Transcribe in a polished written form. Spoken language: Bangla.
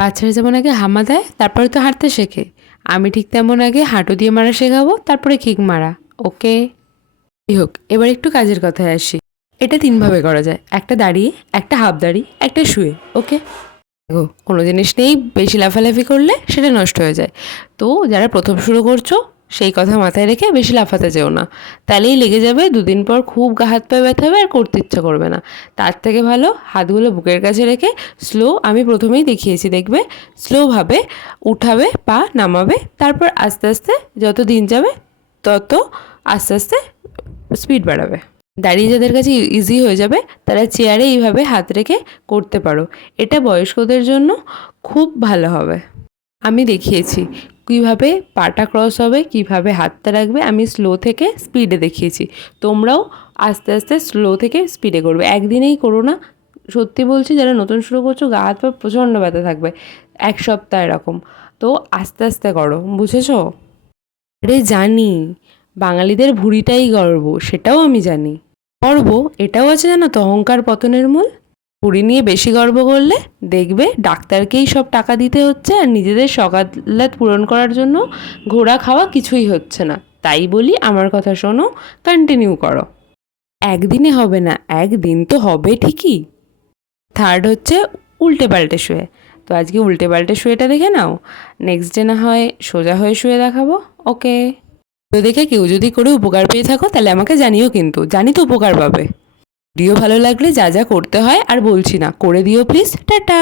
বাচ্চারা যেমন আগে হামা দেয় তারপরে তো হাঁটতে শেখে, আমি ঠিক তেমন আগে হাঁটু দিয়ে মারা শেখাবো, তারপরে কিক মারা। ওকে? যাই হোক, এবার একটু কাজের কথায় আসি। এটা 3ভাবে করা যায়, একটা দাঁড়িয়ে, একটা হাফ দাঁড়িয়ে, একটা শুয়ে। ওকে? দেখো, কোনো জিনিস নিয়েই বেশি লাফালাফি করলে সেটা নষ্ট হয়ে যায়। তো যারা প্রথম শুরু করছো সেই কথা মাথায় রেখে বেশি লাফাতে যেও না, তাহলেই লেগে যাবে, দুদিন পর খুব গা হাত পায়ে ব্যথা হবে আর করতে ইচ্ছা করবে না। তার থেকে ভালো হাতগুলো বুকের কাছে রেখে স্লো, আমি প্রথমেই দেখিয়েছি দেখবে, স্লোভাবে উঠাবে পা, নামাবে, তারপর আস্তে আস্তে যত দিন যাবে তত আস্তে আস্তে স্পিড বাড়াবে। দাঁড়িয়ে যাদের কাছে ইজি হয়ে যাবে তারা চেয়ারে এইভাবে হাত রেখে করতে পারো। এটা বয়স্কদের জন্য খুব ভালো হবে। আমি দেখিয়েছি কীভাবে পাটা ক্রস হবে, কীভাবে হাতটা রাখবে, আমি স্লো থেকে স্পিডে দেখিয়েছি। তোমরাও আস্তে আস্তে স্লো থেকে স্পিডে করবে, একদিনেই করো না। সত্যি বলছি, যারা নতুন শুরু করছো গা হাত পা প্রচণ্ড ব্যথা থাকবে 1 সপ্তাহ এরকম। তো আস্তে আস্তে করো, বুঝেছো? আরে জানি, বাঙালিদের ভুঁড়িটাই গর্ব, সেটাও আমি জানি। গর্ব এটাও আছে জানো তো, অহংকার পতনের মূল। ভুঁড়ি নিয়ে বেশি গর্ব করলে দেখবে ডাক্তারকেই সব টাকা দিতে হচ্ছে আর নিজেদের সকালাত পূরণ করার জন্য ঘোড়া খাওয়া কিছুই হচ্ছে না। তাই বলি, আমার কথা শোনো, কন্টিনিউ করো। একদিনে হবে না, একদিন তো হবে ঠিকই। থার্ড হচ্ছে উল্টে পাল্টে শুয়ে। তো আজকে উল্টে পাল্টে শুয়েটা দেখে নাও, নেক্সট ডে না হয় সোজা হয়ে শুয়ে দেখাবো। ওকে? তো দেখে কেউ যদি করে উপকার পেয়ে থাকো তাহলে আমাকে জানিও, কিন্তু জানি তো উপকার পাবে। ভিডিও ভালো লাগলে যা যা করতে হয় আর বলছি না, করে দিও প্লিজ। টাটা।